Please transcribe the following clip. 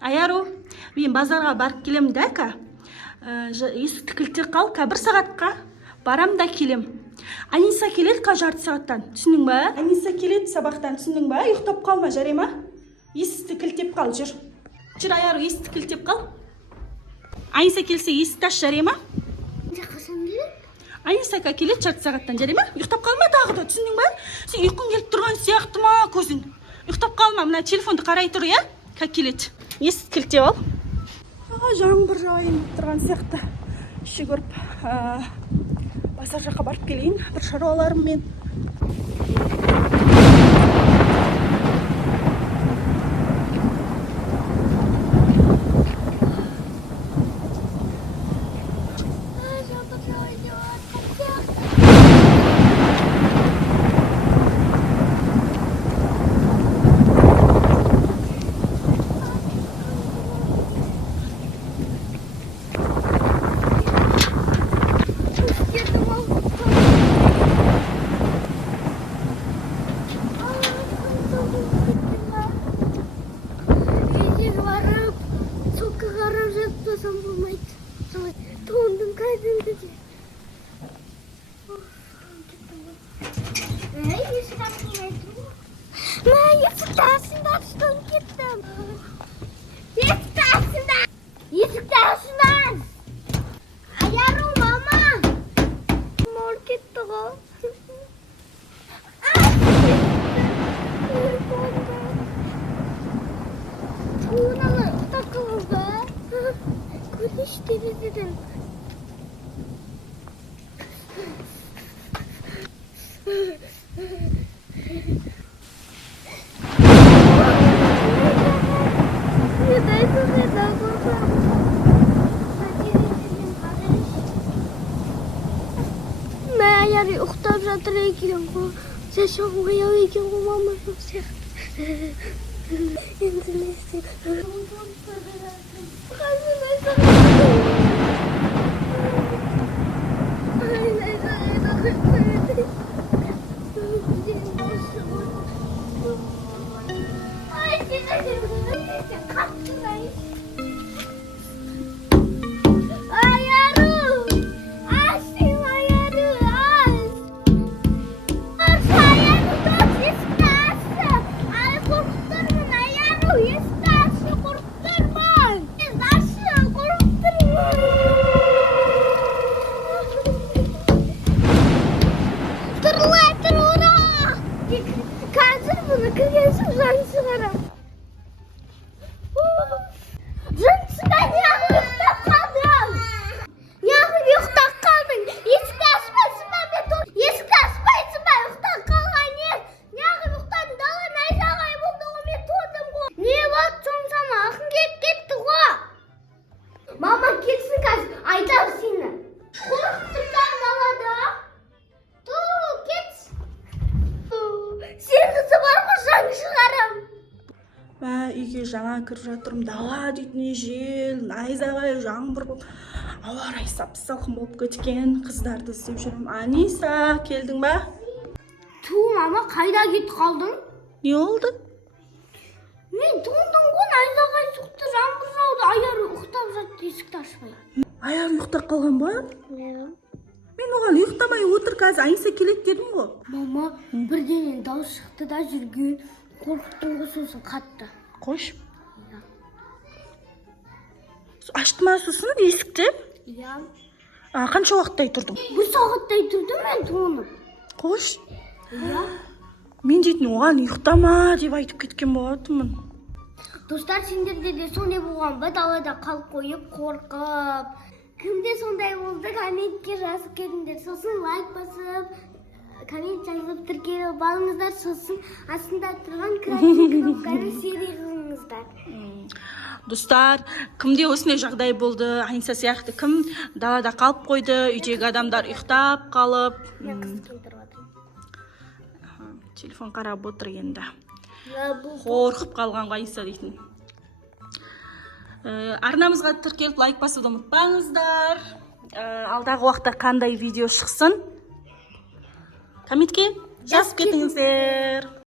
Аяру, мен базарға барып келем да, ка. Есікті кілттеп қал, ка, 1 сағатқа барам да келем. Аниса келеді, ка, жарты сағаттан. Түсіндің ба? Аниса келеді сабақтан, түсіндің ба? Ұйықтап қалма, жарай ма? Есікті кілттеп қал, жүр. Жүр, Аяру, есікті кілттеп қал. Аниса келсе, есікті аш, жарай ма? Аниса ка келеді жарты сағаттан, жарай ма? Ұйықтап қалма тағы да, түсіндің ба? Сен ұйқың келіп тұрған сияқты ма көзің? Ұйықтап қалма, мына телефонды қарай тұр, я? Ка келеді. Есікті кілттеп ал. Жаңбыр жауайын тұрған сияқты. Іші көріп, базар жаққа барып келейін, бір шаруаларыммен. Аяру ұйықтап жатыр екен ғой. Шашын ояу екен ғой, мама жоқ сияқты. Енді не істеймін? Үйге жаңа кіріп жатырмын, дала дейтін жел, найзағай, жаңбыр болып, ауа райы сап-салқын болып кеткен. Қыздарды іздеп жүрмін. Аниса, келдің ба? Мама, қайда кетіп қалдың? Не олды? Мен туындым ғой, найзағай соқты, жаңбыр жауды, Аяру ұйықтап жатты, есікті ашпай. Аяру ұйықтап қалған ба? Иә. Мен оған ұйықтамай отыр, қазір Аниса келеді дедім ғой. Мама, бірден дауыс шықты да жүрген, қорқыттың ғой, сосын қатты. Қош. Ашты ма сосын есікті? Иә. Қанша уақыттай тұрдың? 1 сағаттай тұрдым мен туынып. Қош. Иә. Мен дейтін оған ұйықтама деп айтып кеткен болатынмын. Достар, сендерде де сондай болған ба? Далада қалып қойып, қорқып. Кімде сондай болды? Комментке жазып кетіңдер. Сосын лайк басып, коммент жазып тіркеліп алыңыздар. Сосын астында тұрған красный кнопканы сериялыңыздар. Достар, кімде осындай жағдай болды? Аниса сияқты кім далада қалып қойды, үйдегі адамдар ұйықтап қалып. Телефон қарап отыр енді. Қорқып қалған Аниса дейтін. Арнамызға тіркеліп лайк басуды ұмытпаңыздар. алдағы уақытта қандай видео шықсын комментке жазып кетіңіздер.